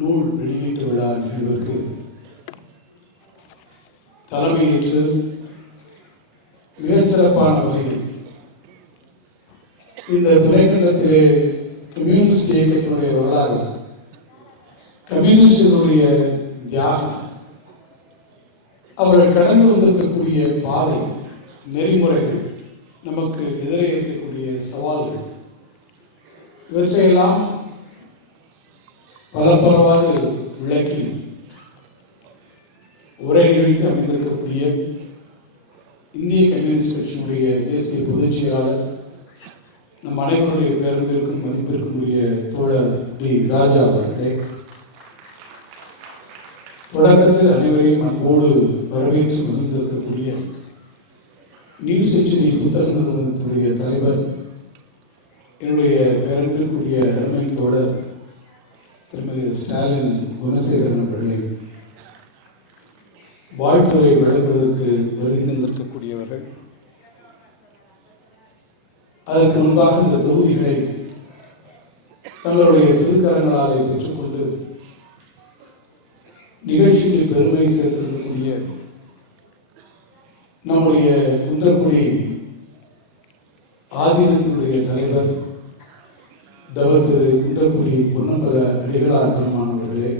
நூல் வெளியீட்டு விழா நிகழ்வுக்கு தலைமையேற்று மிகச்சிறப்பான வகையில் இந்த துணைக்கண்டத்திலே கம்யூனிஸ்ட் இயக்கத்தினுடைய வரலாறு, கம்யூனிஸ்டினுடைய தியாகம், அவர்கள் கடந்து வந்திருக்கக்கூடிய பாதை, நெறிமுறைகள், நமக்கு எதிரே இருக்கக்கூடிய சவால்கள், இவற்றையெல்லாம் பலவாறு விளக்கி உரை நிகழ்த்தி அமைந்திருக்கக்கூடிய இந்திய கம்யூனிஸ்ட் கட்சியினுடைய தேசிய பொதுச் செயலாளர், நம் அனைவருடைய பேரன்பிற்கும் மதிப்பிற்குரிய தோழர் டி ராஜா அவர்களே, தொடக்கத்தில் அனைவரையும் அன்போடு வரவேற்று மகிழ்ந்திருக்கக்கூடிய நியூ செஞ்சுரி புத்தக நிறுவனத்துடைய தலைவர், என்னுடைய பேரன்பிற்குரிய அருமை தோழர் திருமதி ஸ்டாலின் குணசேகரன் அவர்களே, வாழ்த்துறை வழங்குவதற்கு வருகை தந்திருக்கக்கூடியவர்கள், அதற்கு முன்பாக இந்த தொகுதிகளை தங்களுடைய திருக்கரங்களாலே பெற்றுக்கொண்டு நிகழ்ச்சிக்கு பெருமை சேர்த்திருக்கக்கூடிய நம்முடைய குன்றக்குடி ஆதீனத்தினுடைய தலைவர் திரு குன்றக்குடி பொன்னம்பல அடிகளார் பெருமானவர்களே,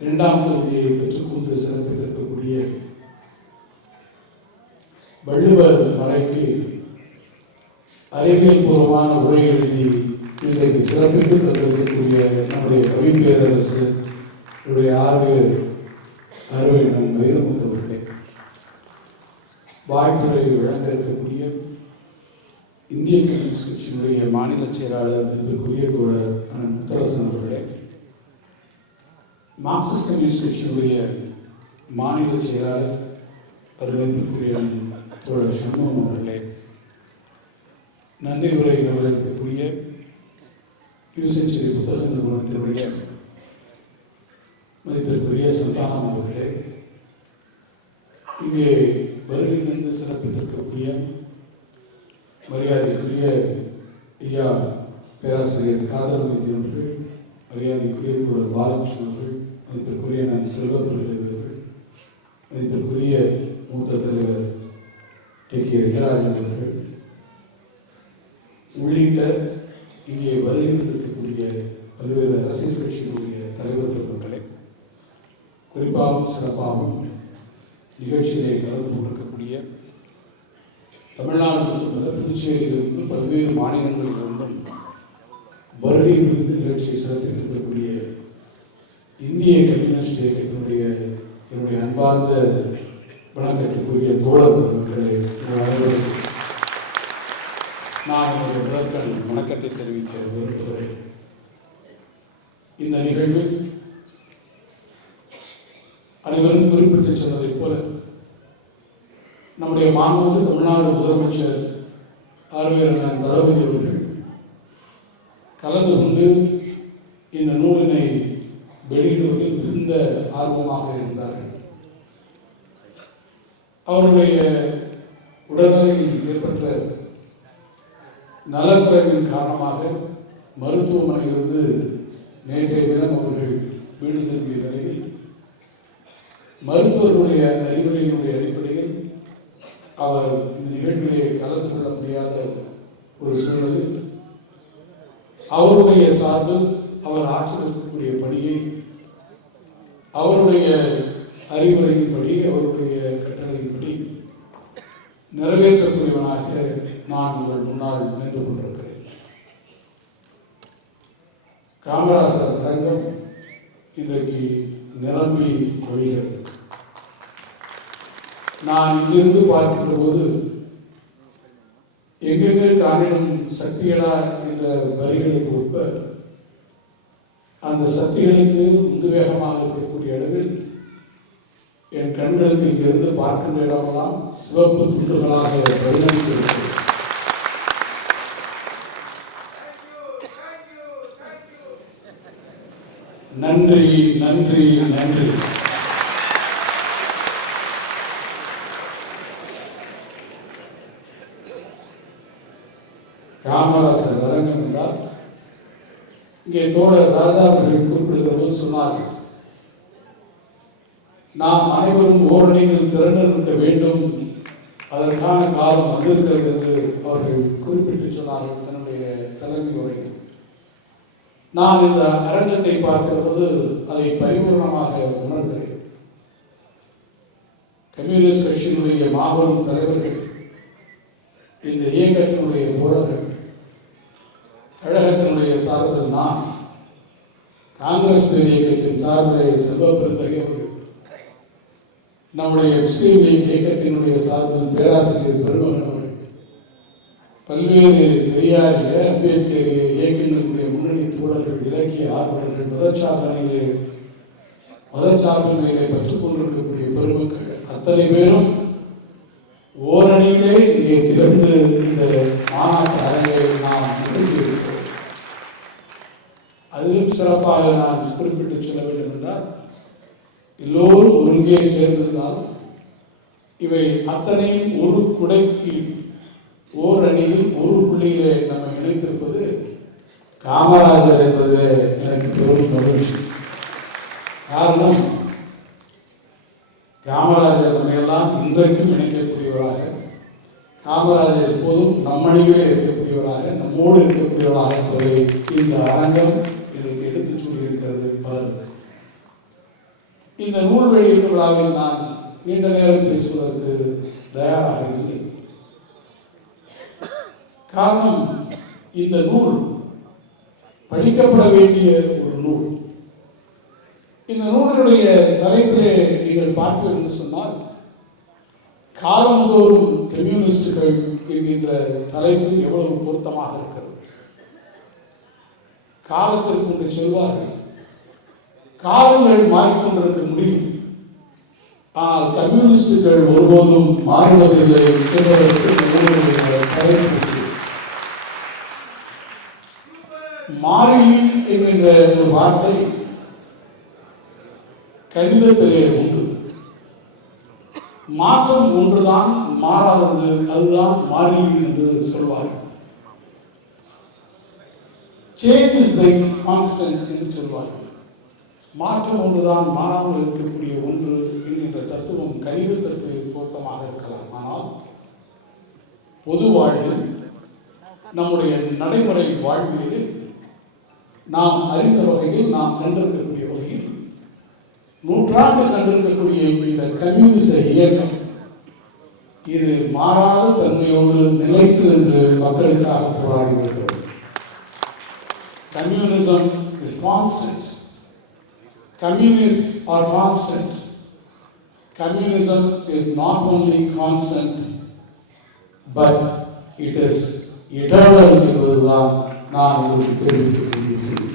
இரண்டாம் தொகுதியை பெற்றுக்கொண்டு சிறப்பித்திருக்கக்கூடிய வள்ளுவர் மறைக்கு அறிவியல் பூர்வமான உரை எழுதி இன்றைக்கு சிறப்பித்து தந்திருக்கக்கூடிய நம்முடைய கவி பேரரசு அறுவையிடன் வைரமுத்தவர்களே, வாழ்த்துறை வழங்க இருக்கக்கூடிய இந்திய கம்யூனிஸ்ட் கட்சியினுடைய மாநில செயலாளர் இதற்குரிய தோழர் முத்தரசன் அவர்களே, மார்க்சிஸ்ட் கம்யூனிஸ்ட் கட்சியினுடைய மாநில செயலாளர் இதற்குரிய தோழர் சண்முகம் அவர்களே, நன்றி உரை இருக்கக்கூடிய நியூ செஞ்சுரி புத்தக நிறுவனத்தினுடைய மதிப்பிற்குரிய சந்தானம் அவர்களே, இங்கே வருகை தந்து சிறப்பித்திருக்கக்கூடிய மரியாதைக்குரிய ஐயா பேராசிரியர் காதல் வைத்தியன் அவர்கள், மரியாதைக்குரிய தோழர் பாலகிருஷ்ணன் அவர்கள், மதிப்பிற்குரிய நான் செல்வப்பிள்ளை அவர்கள், மதிப்பிற்குரிய மூத்த தலைவர் கே ரிகராஜன் அவர்கள் உள்ளிட்ட இங்கே வருகை இருக்கக்கூடிய பல்வேறு அரசியல் கட்சிகளுடைய தலைவர்கள் அவர்களே, குறிப்பாகவும் சிறப்பாகவும் நிகழ்ச்சியை கலந்து கொண்டிருக்கக்கூடிய தமிழ்நாடு மட்டுமல்ல, புதுச்சேரியிலிருந்தும் பல்வேறு மாநிலங்களிலிருந்தும் வருகை இருந்து நிகழ்ச்சியை சிறப்பித்திருக்கக்கூடிய இந்திய கம்யூனிஸ்ட் இயக்கத்தினுடைய என்னுடைய அன்பார்ந்த வணக்கத்திற்குரிய தோழர்களே, நான் என்னுடைய முதற்கண் வணக்கத்தை தெரிவிக்க விரும்புகிறேன். இந்த நிகழ்வில் அனைவரும் குறிப்பிட்டு சொன்னதைப் போல நம்முடைய மாண்புமிகு தமிழ்நாடு முதலமைச்சர் ஆர்வேரன் தளபதி அவர்கள் கலந்து கொண்டு இந்த நூலினை வெளியிடுவதில் மிகுந்த ஆர்வமாக இருந்தார்கள். அவருடைய உடல்நிலையில் ஏற்பட்ட நலக்குறைவின் காரணமாக மருத்துவமனையிலிருந்து நேற்றைய தினம் அவர்கள் வீடு திரும்பிய நிலையில் மருத்துவர்களுடைய அறிவுரையினுடைய அடிப்படையில் அவர் இந்த நிகழ்விலே கலந்து கொள்ள முடியாத ஒரு சூழலில் அவருடைய சார்பில் அவர் ஆற்றிருக்கக்கூடிய பணியை அவருடைய அறிவுரையின்படி, அவருடைய கட்டளையின்படி நிறைவேற்றக்கூடியவனாக நான் உங்கள் முன்னால் நின்று கொண்டிருக்கிறேன். காமராசர் அரங்கம் இன்றைக்கு நிரம்பி ஒழிகிறது. நான் இங்கிருந்து பார்க்கின்ற போது எங்கெங்கே காணிடும் சக்திகளா என்ற வரிகளுக்கு ஒப்ப அந்த சக்திகளுக்கு உந்துவேகமாக இருக்கக்கூடிய அளவில் என் கண்களுக்கு இங்கிருந்து பார்க்கின்ற இடமெல்லாம் சிவப்பு துண்டுகளாக பரிணமித்திருக்கிறது. நன்றி, நன்றி, நன்றி. காமராசர் அரங்கம் என்றால் இங்கே தோழர் ராஜா அவர்கள் குறிப்பிடுகிற போது சொன்னார்கள், நாம் அனைவரும் ஓரணியில் திரண்டு இருக்க வேண்டும், அதற்கான காலம் வந்திருக்கிறது என்று அவர்கள் குறிப்பிட்டு சொன்னார்கள் தன்னுடைய தலைமை உரையில். நான் இந்த அரங்கத்தை பார்க்கிற போது அதை பரிபூர்ணமாக உணர்கிறேன். கம்யூனிஸ்ட் கட்சியினுடைய மாபெரும் தலைவர்கள், இந்த இயக்கத்தினுடைய தோழர்கள், கழகத்தினுடைய சார்பில் நான், காங்கிரஸ் இயக்கத்தின் சார்பில் செல்வப்பெருந்தகை அவர்கள், நம்முடைய முஸ்லீம் லீக் இயக்கத்தினுடைய சார்பில் பேராசிரியர் பெருமகன் அவர்கள், பல்வேறு பெரியாரிய அம்பேத்கர் இயக்கங்களுடைய முன்னணி தோழர்கள், இலக்கிய ஆர்வலர்கள், மதச்சார்பின்மையை பற்றுக் கொண்டிருக்கக்கூடிய பெருமக்கள் அத்தனை பேரும் ஓரணியிலே இங்கே திறந்து இந்த மாநாட்டு அரங்கை நாம் நிறுத்தியிருக்கிறோம். அதிலும் சிறப்பாக நான் குறிப்பிட்டு சொல்ல வேண்டும் என்றால், எல்லோரும் ஒருங்கே சேர்ந்திருந்தால் இவை அத்தனையும் ஒரு குடைக்கு ஓரணியில் ஒரு புள்ளியிலே நம்ம இணைத்திருப்பது காமராஜர் என்பதிலே எனக்கு பெரும் மகிழ்ச்சி. காரணம், காமராஜர் நம்மையெல்லாம் இன்றைக்கும் இணைக்கக்கூடியவராக, காமராஜர் எப்போதும் நம்மளிலே இருக்கக்கூடியவராக, நம்மோடு இருக்கக்கூடியவராக என்பதை இந்த அரங்கம் இதற்கு எடுத்துச் சொல்லியிருக்கிறது பலருக்கு. இந்த நூல் வெளியீட்டு விழாவில் நான் நீண்ட நேரம் பேசுவதற்கு தயாராக இல்லை. காரணம், இந்த நூல் படிக்கப்பட வேண்டிய ஒரு நூல். இந்த நூலினுடைய தலைப்பிலே நீங்கள் பார்ப்பீர்கள் என்று சொன்னால், காலந்தோறும் கம்யூனிஸ்டுகள் என்கின்ற தலைப்பு எவ்வளவு பொருத்தமாக இருக்கிறது. காலத்திற்கு ஒன்று சொல்வார்கள், காலங்கள் மாறிக்கொண்டிருக்க முடியும், ஆனால் கம்யூனிஸ்டுகள் ஒருபோதும் மாறுவதில்லை என்பதற்கு தலைப்பு. மாறிலி என்கின்ற ஒரு வார்த்தை கணிதத்திலே உண்டு. மாற்றம் ஒன்றுதான், மாறாதது அதுதான் மாறிலி என்று சொல்வார்கள். சேஞ்ச் இஸ் தி கான்ஸ்டன்ட் என்று சொல்வார்கள். மாற்றம் ஒன்றுதான், மாறாமல் இருக்கக்கூடிய ஒன்று என்கின்ற தத்துவம் கணிதத்திற்கு பொருத்தமாக இருக்கலாம். ஆனால் பொது வாழ்வில், நம்முடைய நடைமுறை வாழ்வியலில் நாம் அறிந்த வகையில், நாம் கண்டிருக்கக்கூடிய வகையில், நூற்றாண்டு கண்டிருக்கக்கூடிய இந்த கம்யூனிச இயக்கம் இது மாறாத தன்மையோடு நிலைத்து நின்று மக்களுக்காக போராடி வருகிறது. Communism is constant. Communists are constant. Communism is not only constant, but it is eternal என்பதுதான் நான் உங்களுக்கு தெரிவிக்கக்கூடிய செய்தி.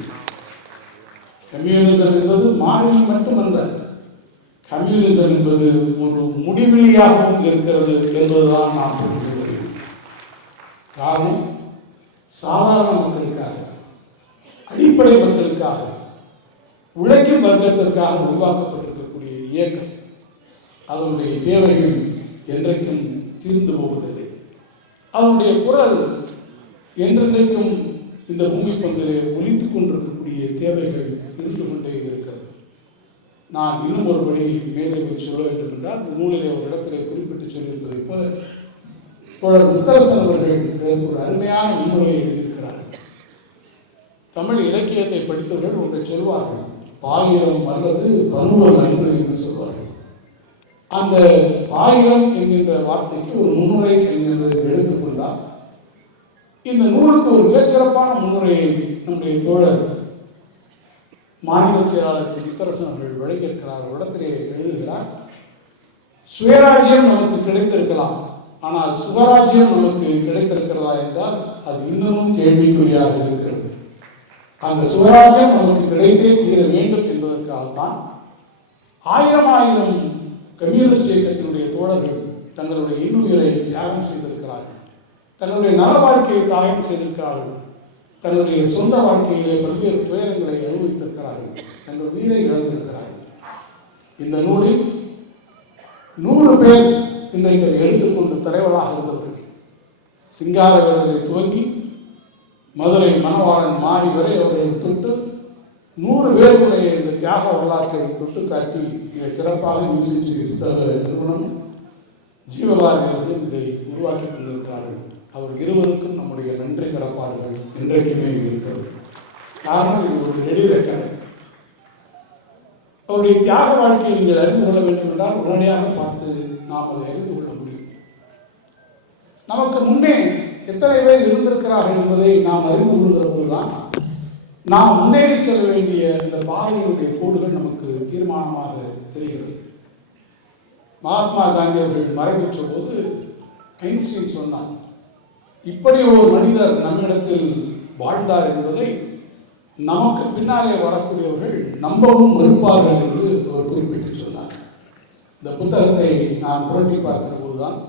கம்யூனிசம் என்பது மாறிலி மட்டுமல்ல, கம்யூனிசம் என்பது ஒரு முடிவெளியாகவும் இருக்கிறது என்பதுதான் நான் புரிந்து கொள்கிறேன். காரணம், சாதாரண மக்களுக்காக, அடிப்படை மக்களுக்காக, உழைக்கும் வர்க்கத்திற்காக உருவாக்கப்பட்டிருக்கக்கூடிய இயக்கம். அதனுடைய தேவைகள் என்றைக்கும் தீர்ந்து போவதில்லை. அதனுடைய குரல் என்றென்றைக்கும் இந்த பூமி பந்திலே ஒலித்துக் கொண்டிருக்கக்கூடிய தேவைகள் இருந்து கொண்டே இருக்கிறது. நான் இன்னும் ஒருபடி மேலே போய் சொல்ல வேண்டும் என்றால், இந்த நூலிலே ஒரு இடத்திலே குறிப்பிட்டு சொல்லியிருப்பதை போல தோழர் முத்தரசன் அவர்கள் ஒரு அருமையான முன்னுரையை எழுதியிருக்கிறார்கள். தமிழ் இலக்கியத்தை படித்தவர்கள் ஒன்றை சொல்வார்கள், பாயிரம் அல்லது பனுவல் அன்று என்று சொல்வார்கள். அந்த பாயிரம் என்கின்ற வார்த்தைக்கு ஒரு முன்னுரை என்கிறதை எடுத்துக்கொண்டால், இந்த நூலுக்கு ஒரு மிகச்சிறப்பான முன்னுரையை நம்முடைய தோழர் மாநில செயலாளர் முத்தரசன் அவர்கள் வழங்கியிருக்கிறார். இடத்திலே எழுதுகிறார், சுயராஜ்யம் நமக்கு கிடைத்திருக்கலாம், ஆனால் சுவராஜ்யம் நமக்கு கிடைத்திருக்கிறதா என்றால் அது இன்னமும் கேள்விக்குறியாக இருக்கிறது. அந்த சுவராஜ்யம் நமக்கு கிடைத்தே தீர வேண்டும் என்பதற்காகத்தான் ஆயிரம் கம்யூனிஸ்ட் இயக்கத்தினுடைய தோழர்கள் தங்களுடைய இன்னுயிரை தியாகம் செய்திருக்கிறார்கள், தங்களுடைய நல வாழ்க்கையை தியாகம் செய்திருக்கிறார்கள், தங்களுடைய சொந்த வாழ்க்கையிலே பல்வேறு துயரங்களை அனுபவித்திருக்கிறார்கள், தங்கள் உயிரை இழந்திருக்கிறார்கள். இந்த நூலில் 100 பேர் இன்றைக்கு எடுத்துக்கொண்டு தலைவராக இருந்தவர்கள், சிங்காரவேலரை துவங்கி மதுரை மணவாளன் மாறி வரை அவர்கள் தொட்டு 100 பேருடைய இந்த தியாக வரலாற்றை தொட்டு காட்டி மிக சிறப்பாக நியூசிச்சு புத்தக நிறுவனம் ஜீவபாரதி அவர்கள் இதை உருவாக்கி தந்திருக்கிறார்கள். அவர் இருவருக்கும் நம்முடைய நன்றி கடப்பார்கள் என்றைக்குமே இருக்கிறது. காரணம் இது ஒரு ரெடி ரெக்கார்டு. அவருடைய தியாக வாழ்க்கையை நீங்கள் அறிந்து கொள்ள வேண்டும் என்றால் உடனடியாக பார்த்து நாம் அதை அறிந்து கொள்ள முடியும். நமக்கு முன்னே எத்தனை பேர் இருந்திருக்கிறார்கள் என்பதை நாம் அறிந்து கொள்கிற போதுதான் நாம் முன்னேறி செல்ல வேண்டிய இந்த பாதையினுடைய கோடுகள் நமக்கு தீர்மானமாக தெரிகிறது. மகாத்மா காந்தி அவர்கள் மறைவுற்ற போது ஐன்ஸ்டீன் சொன்னார், இப்படி ஒரு மனிதர் நம்மிடத்தில் வாழ்ந்தார் என்பதை நமக்கு பின்னாலே வரக்கூடியவர்கள் நம்பவும் மறுப்பார்கள் என்று அவர் குறிப்பிட்டு சொன்னார். இந்த புத்தகத்தை நான் புரட்டி பார்க்கிற போதுதான்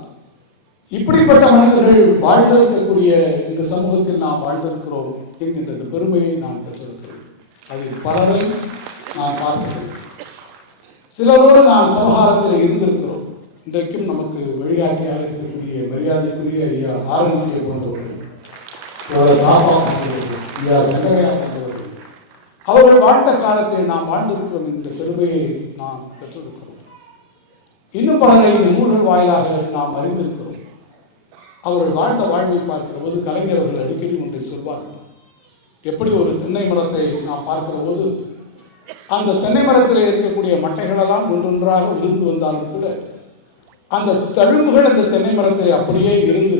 இப்படிப்பட்ட மனிதர்கள் வாழ்ந்திருக்கக்கூடிய இந்த சமூகத்தில் நாம் வாழ்ந்திருக்கிறோம் என்கின்ற இந்த பெருமையை நான் பெற்றிருக்கிறேன். அதில் பலரை நான் பார்க்கிறேன். சிலரோடு நாம் சமகாலத்தில் இருந்திருக்கிறோம். இன்றைக்கும் நமக்கு வழிகாட்டியாக இருக்கக்கூடிய மரியாதைக்குரிய ஐயா ஆரம்பிக்க போன்றவர்கள், ஐயா சங்கரையா போன்றவர்கள், அவர்கள் வாழ்ந்த காலத்தில் நாம் வாழ்ந்திருக்கிறோம் என்ற பெருமையை நாம் பெற்றிருக்கிறோம். இன்னும் பலரை இந்த நூல்கள் வாயிலாக நாம் அறிந்திருக்கிறோம். அவர்கள் வாழ்ந்த வாழ்வை பார்க்கிற போது கலைஞர் அவர்கள் அடிக்கடி ஒன்றை சொல்வார்கள். எப்படி ஒரு தென்னை மரத்தை நாம் பார்க்கிற போது அந்த தென்னை மரத்தில் இருக்கக்கூடிய மட்டைகளெல்லாம் ஒன்றொன்றாக விழுந்து வந்தாலும் கூட அந்த தழும்புகள் அந்த தென்னை மரத்தில் அப்படியே இருந்து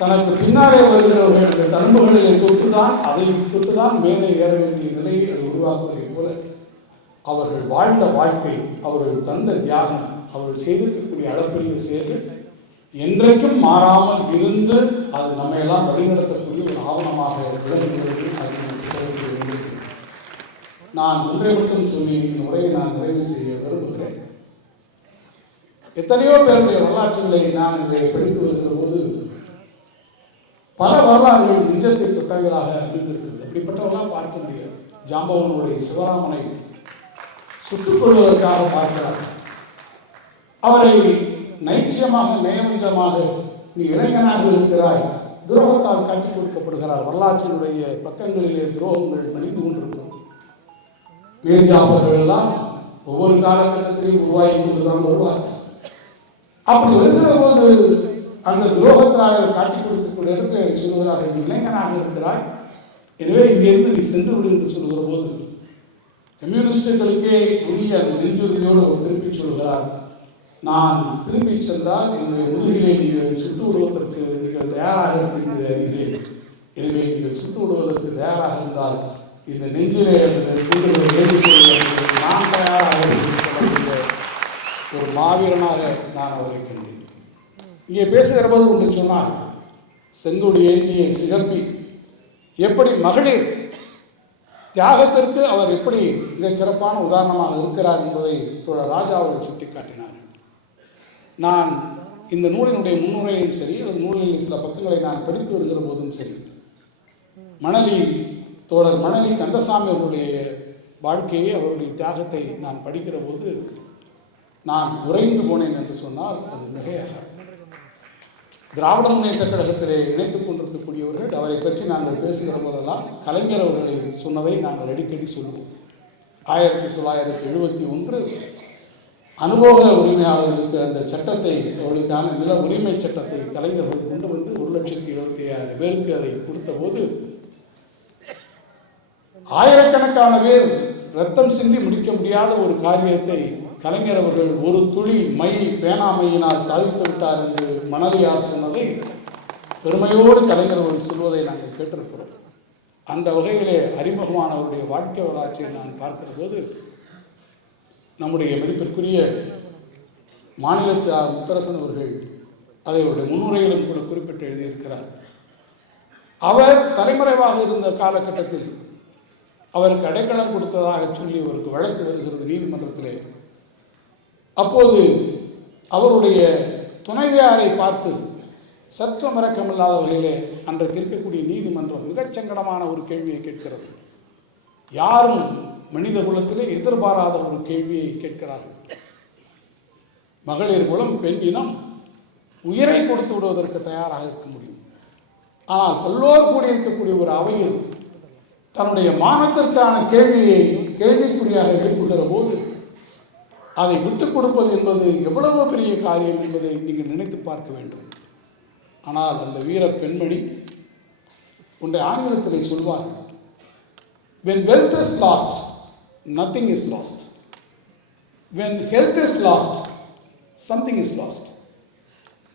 தனக்கு பின்னாலே வருகிறவர்கள் அந்த தழும்புகளிலே தொட்டுதான் மேலே ஏற வேண்டிய நிலையை அது உருவாக்குவதை போல அவர்கள் வாழ்ந்த வாழ்க்கை, அவர்கள் தந்த தியாகம், அவர்கள் செய்திருக்கக்கூடிய அளப்பரிய செயல்கள் என்றைக்கும் மாறாமல் இருந்து அது நம்ம எல்லாம் வழிநடத்தக்கூடிய ஒரு ஆவணமாக விளங்குகிறது. நான் ஒன்றை மட்டும் சொல்லி இந்த உரையை நான் நிறைவு செய்ய விரும்புகிறேன். எத்தனையோ பேருடைய வரலாற்றுகளை நான் இதை படித்து வருகிற போது பல வரலாறுகள் நிஜத்தை தொட்டவைகளாக அமைந்திருக்கிறது. அப்படிப்பட்டவர்களாம் பார்க்க முடியாது. ஜாம்பவனுடைய சிவராமனை சுட்டுக் கொள்வதற்காக பார்க்கிறார். அவரை நைச்சியமாக நயமஞ்சமாக நீ இளைஞனாக இருக்கிறாய், துரோகத்தால் காட்டிக் கொடுக்கப்படுகிறார். வரலாற்றினுடைய பக்கங்களிலே துரோகங்கள் மணிந்து கொண்டிருக்கிறோம். மேஜாபர்கள் எல்லாம் ஒவ்வொரு காலகட்டத்திலையும் உருவாகி கொண்டுதான் வருவார். அப்படி வருகிற போது அந்த துரோகத்தால் காட்டிக் கொடுக்கக்கூடிய இடத்தை சொல்கிறார்கள், நீ இளைஞனாக இருக்கிறாய், எனவே இங்கிருந்து நீ சென்று விடு என்று சொல்கிற போது கம்யூனிஸ்டுகளுக்கே உரிய அந்த நெஞ்சுறுதியோடு ஒரு திருப்பி சொல்கிறார், நான் திரும்பி சென்றால் என்னுடைய முதுகிலே நீங்கள் சுட்டு விடுவதற்கு நீங்கள் தயாராக இருக்கிறீர்கள். எனவே நீங்கள் சுட்டு விடுவதற்கு தயாராக இருந்தால் இந்த நெஞ்சிலே நான் தயாராக இருக்கக்கூடிய ஒரு மாவீரனாக நான் அவரை கண்டேன். இங்கே பேசுகிற போது ஒன்று சொன்னார், செங்கோடி ஏந்திய சிகப்பி எப்படி மகளிர் தியாகத்திற்கு அவர் எப்படி மிகச் சிறப்பான உதாரணமாக இருக்கிறார் என்பதை தோழர் ராஜா அவர்கள் சுட்டிக்காட்டினார். நான் இந்த நூலினுடைய முன்னுரையும் சரி, அல்லது நூலில் சில பக்கங்களை நான் படித்து வருகிற போதும் சரி, தோழர் மணலி கந்தசாமி அவருடைய வாழ்க்கையை, அவருடைய தியாகத்தை நான் படிக்கிற போது நான் உறைந்து போனேன் என்று சொன்னால் அது மிகையாக. திராவிட முன்னேற்ற கழகத்திலே இணைத்துக் கொண்டிருக்கக்கூடியவர்கள் அவரை பற்றி நாங்கள் பேசுகிற போதெல்லாம் கலைஞர் அவர்களை சொன்னதை நாங்கள் அடிக்கடி சொல்லுவோம். 1971 அனுபவ உரிமையாளர்களுக்கு அந்த சட்டத்தை, அவர்களுக்கான நில உரிமை சட்டத்தை கலைஞர்கள் கொண்டு வந்து 1,75,000 பேருக்கு அதை கொடுத்த போது ஆயிரக்கணக்கான பேர் ரத்தம் சிந்தி முடிக்க முடியாத ஒரு காரியத்தை கலைஞர் அவர்கள் ஒரு துளி மை பேனாமையினால் சாதித்து விட்டார் என்று மணலியார் சொன்னதை பெருமையோடு கலைஞர் அவர்கள் சொல்வதை நாங்கள் கேட்டிருக்கிறோம். அந்த வகையிலே அறிமுகமானவருடைய வாழ்க்கை வரலாற்றை நான் பார்க்கிற போது நம்முடைய மதிப்பிற்குரிய மாநில முத்தரசன் அவர்கள் அதை அவருடைய முன்னுரையிலும் கூட குறிப்பிட்டு எழுதியிருக்கிறார். அவர் தலைமறைவாக இருந்த காலகட்டத்தில் அவருக்கு அடைக்கலம் கொடுத்ததாக சொல்லி அவருக்கு வழக்கு வருகிறது நீதிமன்றத்திலே. அப்போது அவருடைய துணைவியாரை பார்த்து சற்று மறக்கமில்லாத வகையிலே அன்றைக்கு இருக்கக்கூடிய நீதிமன்றம் மிகச் சங்கடமான ஒரு கேள்வியை கேட்கிறது. யாரும் மனித குலத்திலே எதிர்பாராத ஒரு கேள்வியை கேட்கிறார்கள். மகளிர் குலம், பெண் இனம் உயிரை கொடுத்து விடுவதற்கு தயாராக இருக்க முடியும். ஆனால் எல்லோரும் கூடி இருக்கக்கூடிய ஒரு அவையில் தன்னுடைய மானத்திற்கான கேள்வியை கேள்விக்குறியாக எழுப்புகிற போது அதை விட்டுக் கொடுப்பது என்பது எவ்வளவு பெரிய காரியம் என்பதை நீங்கள் நினைத்து பார்க்க வேண்டும். ஆனால் அந்த வீர பெண்மணி ஒன்றை ஆங்கிலத்திலே சொல்வார்கள், when wealth is lost, nothing is lost. When health is lost, something is lost.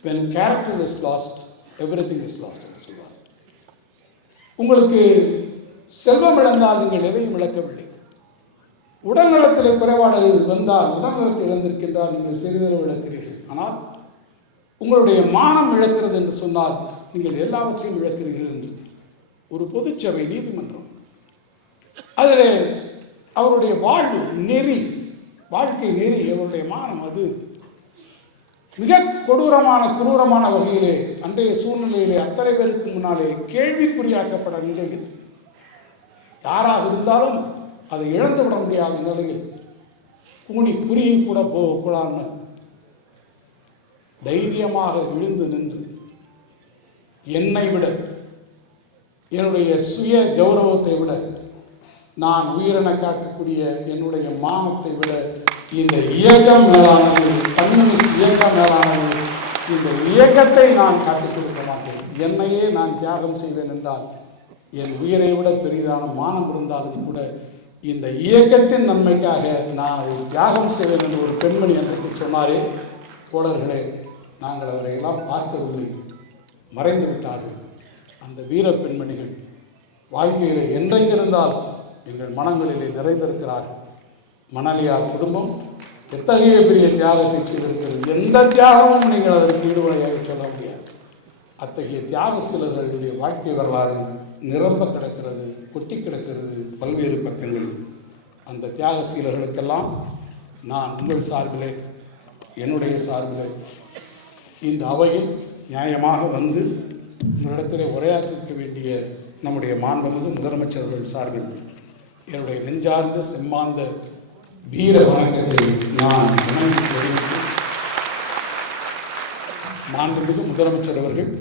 When character is lost, everything is lost என்று சொல்வார். உங்களுக்கு செல்வம் இழந்தால் நீங்கள் எதையும் இழக்கவில்லை. உடல் நலத்தில் குறைபாடுகள் வந்தால் உடல் நலத்தை இழந்திருக்கின்றால் நீங்கள் சிறிதளவு இழக்கிறீர்கள். ஆனால் உங்களுடைய மானம் இழக்கிறது என்று சொன்னால் நீங்கள் எல்லாவற்றையும் இழக்கிறீர்கள் என்று ஒரு பொதுச்சபை நீதிமன்றம் அதில் அவருடைய வாழ்வு நெறி, வாழ்க்கை நெறி, அவருடைய மானம் அது மிக கொடூரமான வகையிலே அன்றைய சூழ்நிலையிலே அத்தனை பேருக்கு முன்னாலே கேள்விக்குறியாக்கப்பட நிலையில் யாராக இருந்தாலும் அதை இழந்து விட முடியாத நிலையில் கூனி குறுகி கூட போகக்கூடாமல் தைரியமாக எழுந்து நின்று என்னை விட, என்னுடைய சுய கௌரவத்தை விட, நான் உயிரென காக்கக்கூடிய என்னுடைய மானத்தை விட இந்த இயக்கம் மேலானது, கம்யூனிஸ்ட் இயக்கம் மேலானது. இந்த இயக்கத்தை நான் காட்டிக் கொடுக்க மாட்டேன். என்னையே நான் தியாகம் செய்வேன் என்றால் என் உயிரை விட பெரிதான மானம் இருந்தாலும் கூட இந்த இயக்கத்தின் நன்மைக்காக நான் அதை தியாகம் செய்வேன் என்று ஒரு பெண்மணி என்று சொன்னாரே. தோழர்களே, நாங்கள் அவரை எல்லாம் பார்க்கவில்லை, மறைந்து விட்டார்கள். அந்த வீர பெண்மணிகள் வாழ்க்கையிலே என்றெங்கிருந்தால் எங்கள் மனங்களிலே நிறைந்திருக்கிறார்கள். மணலியார் குடும்பம் எத்தகைய பெரிய தியாகத்தை செய்திருக்கிறது. எந்த தியாகமும் நீங்கள் அதற்கு ஈடுபடையாக சொல்ல முடியாது. அத்தகைய தியாக சீலர்களுடைய வாழ்க்கை வரலாறு நிரம்ப கிடக்கிறது, கொட்டி கிடக்கிறது பல்வேறு பக்கங்களில். அந்த தியாக சீலர்களுக்கெல்லாம் நான் உங்கள் சார்பிலே, என்னுடைய சார்பிலே இந்த அவையில் நியாயமாக வந்து உங்களிடத்திலே உரையாற்றிருக்க வேண்டிய நம்முடைய மாண்புமிகு முதலமைச்சர்கள் சார்பில் என்னுடைய நெஞ்சார்ந்த செம்மார்ந்த வீர வணக்கத்தை நான் வணங்கி தெரிவித்து, மாண்புமிகு முதலமைச்சர் அவர்கள்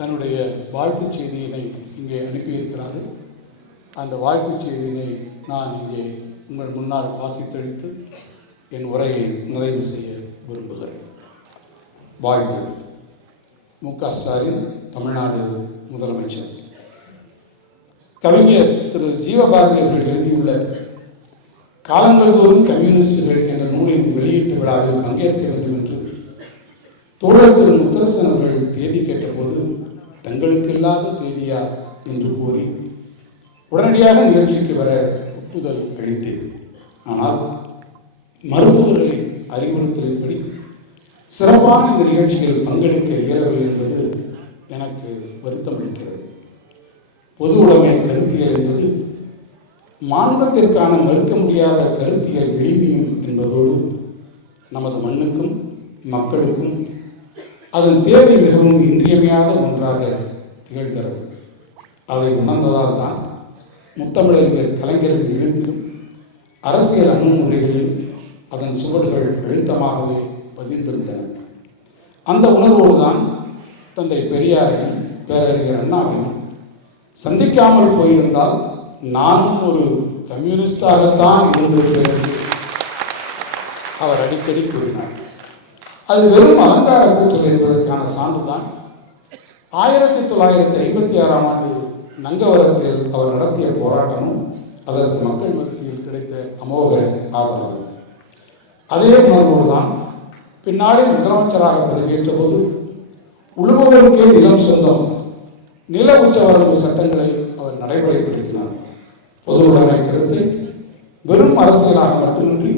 தன்னுடைய வாழ்த்துச் செய்தியினை இங்கே அனுப்பியிருக்கிறார்கள். அந்த வாழ்த்துச் செய்தியினை நான் இங்கே உங்கள் முன்னால் வாசித்தளித்து என் உரையை நிறைவு செய்ய விரும்புகிறேன். வாழ்த்து. மு.க. ஸ்டாலின், தமிழ்நாடு முதலமைச்சர். கவிஞர் திரு ஜீவபாரதி அவர்கள் எழுதியுள்ள காலங்கள் தோறும் கம்யூனிஸ்டுகள் என்ற நூலின் வெளியீட்டு விழாவில் பங்கேற்க வேண்டும் என்று தோழர் திரு முத்தரசன் அவர்கள் தேதி கேட்டபோது தங்களுக்கு இல்லாத தேதியா என்று கூறி உடனடியாக நிகழ்ச்சிக்கு வர ஒப்புதல் அளித்தேன். ஆனால் மருத்துவர்களின் அறிவுறுத்தலின்படி சிறப்பான இந்த நிகழ்ச்சியில் பங்கெடுக்க இயலவில்லை என்பது எனக்கு வருத்தம் அளிக்கிறது. பொது உடைமை கருத்தியல் என்பது மாநிலத்திற்கான மறுக்க முடியாத கருத்தியல் விளிம்பியும் என்பதோடு நமது மண்ணுக்கும் மக்களுக்கும் அதன் தேவை மிகவும் இன்றியமையாத ஒன்றாக திகழ்கிறது. அதை உணர்ந்ததால் தான் முத்தமிழறிஞர் கலைஞரின் எழுத்திலும் அரசியல் அணுகுமுறைகளில் அதன் சுவடுகள் அழுத்தமாகவே பதிந்திருந்தன. அந்த உணர்வோடு தான் தந்தை பெரியாரையும் பேரறிஞர் அண்ணாவையும் சந்திக்காமல் போயிருந்தால் நானும் ஒரு கம்யூனிஸ்டாகத்தான் இருந்திருக்கிறேன் அவர் அடிக்கடி கூறினார். அது வெறும் அலங்கார கூச்சல் என்பதற்கான சான்றுதான் 1956ஆம் ஆண்டு நங்கவரத்தில் அவர் நடத்திய போராட்டமும் அதற்கு மக்கள் மத்தியில் கிடைத்த அமோக ஆதரவு. அதே உணர்வோடுதான் பின்னாடி முதலமைச்சராக பதவியேற்ற போது உழுபவருக்கே நிலம் சொந்தம், நில உச்சவரம்பு சட்டங்களை அவர் நடைமுறைப்படுத்தினார். பொது உடைமை கருத்தை வெறும் அரசியலாக மட்டுமின்றி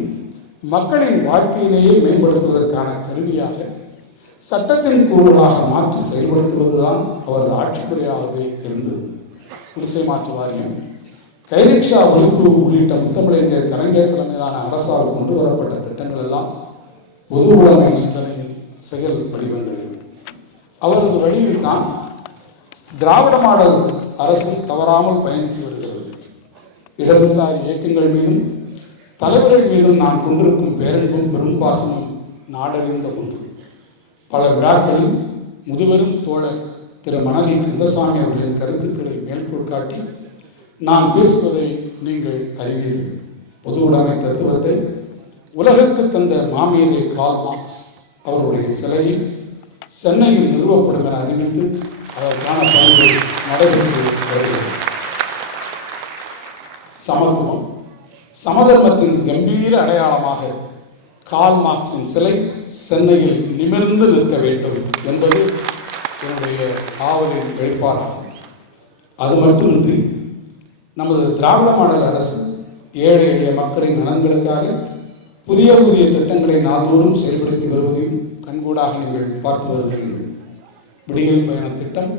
மக்களின் வாழ்க்கையிலேயே மேம்படுத்துவதற்கான கருவியாக சட்டத்தின் கூறுகளாக மாற்றி செயல்படுத்துவதுதான் அவரது ஆட்சி முறையாகவே இருந்தது. குடிசை மாற்று வாரியம், கைரிக்ஷா ஒழிப்பு உள்ளிட்ட முத்தமிழறிஞர் கலைஞர் தலைமையிலான அரசால் கொண்டு வரப்பட்ட திட்டங்கள் எல்லாம் பொது உடைமை சிந்தனையின் செயல் வடிவங்களில் அவரது வழியில் தான் திராவிட மாடல் அரசு தவறாமல் பயணித்து வருகிறது. இடதுசாரி இயக்கங்கள் மீதும் தலைவர்கள் மீதும் நான் கொண்டிருக்கும் பேரன்பும் பெரும்பாசமும் நாடறிந்த ஒன்று. பல விழாக்களில் முதுபெரும் தோழர் திரு மணலி கந்தசாமி அவர்களின் கருத்துக்களை மேற்கோள் காட்டி நான் பேசுவதை நீங்கள் அறிவீர்கள். பொது உடைமை தத்துவத்தை உலகிற்கு தந்த மாமேதை கார்ல் மார்க்ஸ் அவருடைய சிலையை சென்னையில் நிறுவப்படும் என அறிவித்து அதற்கான பணிகள் நடைபெற்று வருகிறது. சமத்துவம், சமதர்மத்தின் கம்பீர அடையாளமாக கார்ல் மார்க்சின் சிலை சென்னையில் நிமிர்ந்து நிற்க வேண்டும் என்பது என்னுடைய ஆவலின் வெளிப்பாடாகும். அது மட்டுமின்றி நமது திராவிட மாடல் அரசு ஏழை எளிய மக்களின் நலன்களுக்காக புதிய புதிய திட்டங்களை நாள்தோறும் செயல்படுத்தி வருவதையும் கண்கூடாக நீங்கள் பார்த்து வருகிறீர்கள். விடியல் பயண திட்டம்,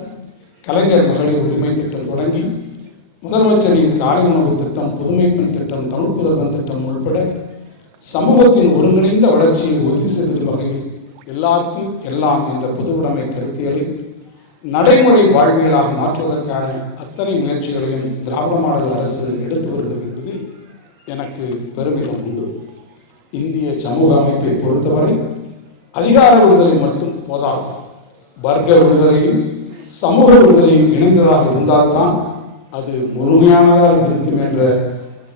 கலைஞர் மகளிர் உரிமை திட்டம் தொடங்கி முதலமைச்சரின் காலை உணவு திட்டம், புதுமைப்பெண் திட்டம், தமிழ் புதல்வன் திட்டம் உட்பட சமூகத்தின் ஒருங்கிணைந்த வளர்ச்சியை உறுதி செய்யும் வகையில் எல்லாருக்கும் எல்லாம் என்ற பொது உடைமை கருத்தியலை நடைமுறை வாழ்வியலாக மாற்றுவதற்கான அத்தனை முயற்சிகளையும் திராவிட மாடல் அரசு எடுத்து வருகிறது என்பதில் எனக்கு பெருமிதம் உண்டு. இந்திய சமூக அமைப்பை பொறுத்தவரை அதிகார விடுதலை மட்டும் போதாது. வர்க்க விடுதலையும் சமூக விடுதலையும் இணைந்ததாக இருந்தால்தான் அது முழுமையானதாக இருக்கும் என்ற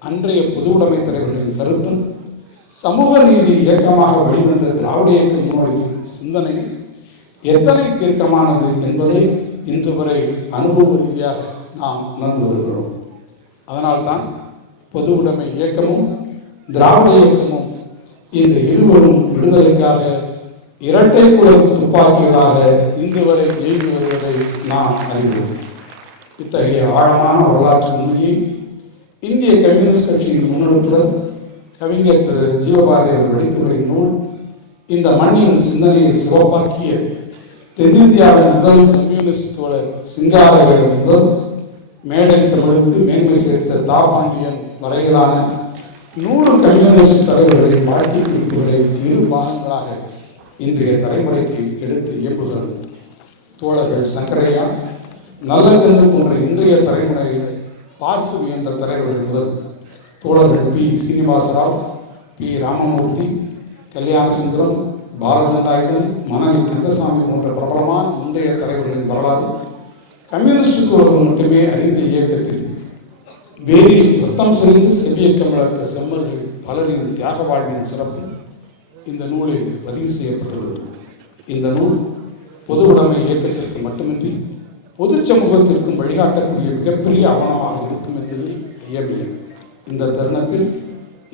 அன்றைய பொது உடைமை தலைவர்களின் கருத்தும் சமூக நீதி இயக்கமாக வெளிவந்த திராவிட இயக்க முன்னோடிகளின் சிந்தனையும் எத்தனை தீர்க்கமானது என்பதை இன்று வரை அனுபவ ரீதியாக நாம் உணர்ந்து வருகிறோம். அதனால்தான் பொது உடைமை இயக்கமும் திராவிட இயக்கமும் இந்த இருவரும் விடுதலைக்காக இரட்டை குழல் துப்பாக்கிகளாக இன்று வரை இயங்கி வருவதை நாம் அறிவோம். இத்தகைய ஆழமான வரலாற்று உண்மையை இந்திய கம்யூனிஸ்ட் கட்சியின் முன்னெடுப்புடன் கவிஞர் திரு ஜீவபாரதி அவர்கள் வெளித்துறை நூல் இந்த மண்ணின் சிந்தனையை சிவப்பாக்கிய தென்னிந்தியாவின் முதல் கம்யூனிஸ்ட் தோழர் சிங்காரவேலர் முதல் மேடை தமிழுக்கு மேன்மை சேர்த்த தா பாண்டியன் வரையிலான 100 கம்யூனிஸ்ட் தலைவர்களின் வாழ்க்கை குறிப்புகளை 2 பாகங்களாக இன்றைய தலைமுறைக்கு எடுத்து இயம்புகிறது. தோழர்கள் சங்கரையா, நல்லகன்று போன்ற இன்றைய தலைமுறையினை பார்த்து வியந்த தலைவர்கள் முதல் தோழர்கள் பி சீனிவாசராவ், பி ராமமூர்த்தி, கல்யாணசுந்தரம், பாலகண்டாயுதன், மணலி கந்தசாமி போன்ற பிரபலமான முந்தைய தலைவர்களின் வரலாறு கம்யூனிஸ்ட் தோழர்கள் மட்டுமே அறிந்த இயக்கத்தில் வேரில் ரத்தம் செறிந்து செவ்வியக்கம் வளர்த்த செம்மர்கள் பலரின் தியாக வாழ்வின் சிறப்பு இந்த நூலில் பதிவு செய்யப்பட்டுள்ளது. இந்த நூல் பொது உடைமை இயக்கத்திற்கு மட்டுமின்றி பொது சமூகத்திற்கும் வழிகாட்டக்கூடிய மிகப்பெரிய ஆவணமாக இருக்கும் என்பது ஐயமில்லை. இந்த தருணத்தில்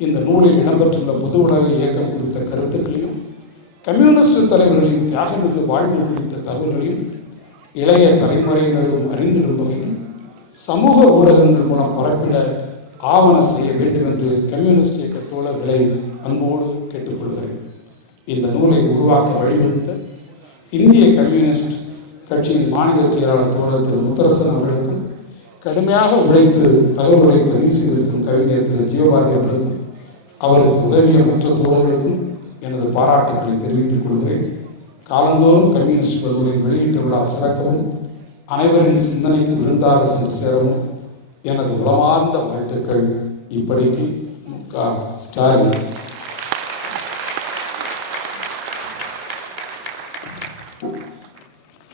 இந்த நூலில் இடம்பெற்றுள்ள பொது உடைமை இயக்கம் குறித்த கருத்துக்களையும் கம்யூனிஸ்ட் தலைவர்களின் தியாகமிகு வாழ்வு குறித்த தகவல்களையும் இளைய தலைமுறையினரும் அறிந்திடும் வகையில் சமூக ஊடகங்கள் மூலம் பரப்பிட ஆவண செய்ய வேண்டும் என்று கம்யூனிஸ்ட் இயக்க தோழர்களை அன்போடு கேட்டுக்கொள்கிறேன். இந்த நூலை உருவாக்க வழிவகுத்த இந்திய கம்யூனிஸ்ட் கட்சியின் மாநில செயலாளர் தோழர் திரு முத்தரசன் அவர்களுக்கும் கடுமையாக உழைத்து தகவல்களை பதிவு செய்திருக்கும் கவிஞர் திரு ஜீவபாரதி அவர்களுக்கும் அவருக்கு உதவிய மற்ற தோழர்களுக்கும் எனது பாராட்டுகளை தெரிவித்துக் கொள்கிறேன். காலந்தோறும் கம்யூனிஸ்ட் பல்கலை வெளியீட்டு விழா சிறக்கவும் அனைவரின் சிந்தனைக்கு விருந்தாக சென்று சேரவும் எனது உளமார்ந்த வாழ்த்துக்கள். இப்படிக்கு முக ஸ்டாலின்.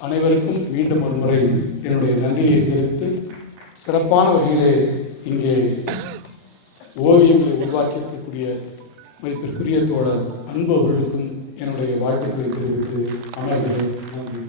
அனைவருக்கும் மீண்டும் ஒரு முறை என்னுடைய நன்றியை தெரிவித்து சிறப்பான வகையிலே இங்கே ஓவியங்களை உருவாக்கியிருக்கக்கூடிய மதிப்பிற்குரிய தோழர் அன்பு அவர்களுக்கும் என்னுடைய வாழ்த்துக்களை தெரிவித்து அமைகிறேன். நன்றி.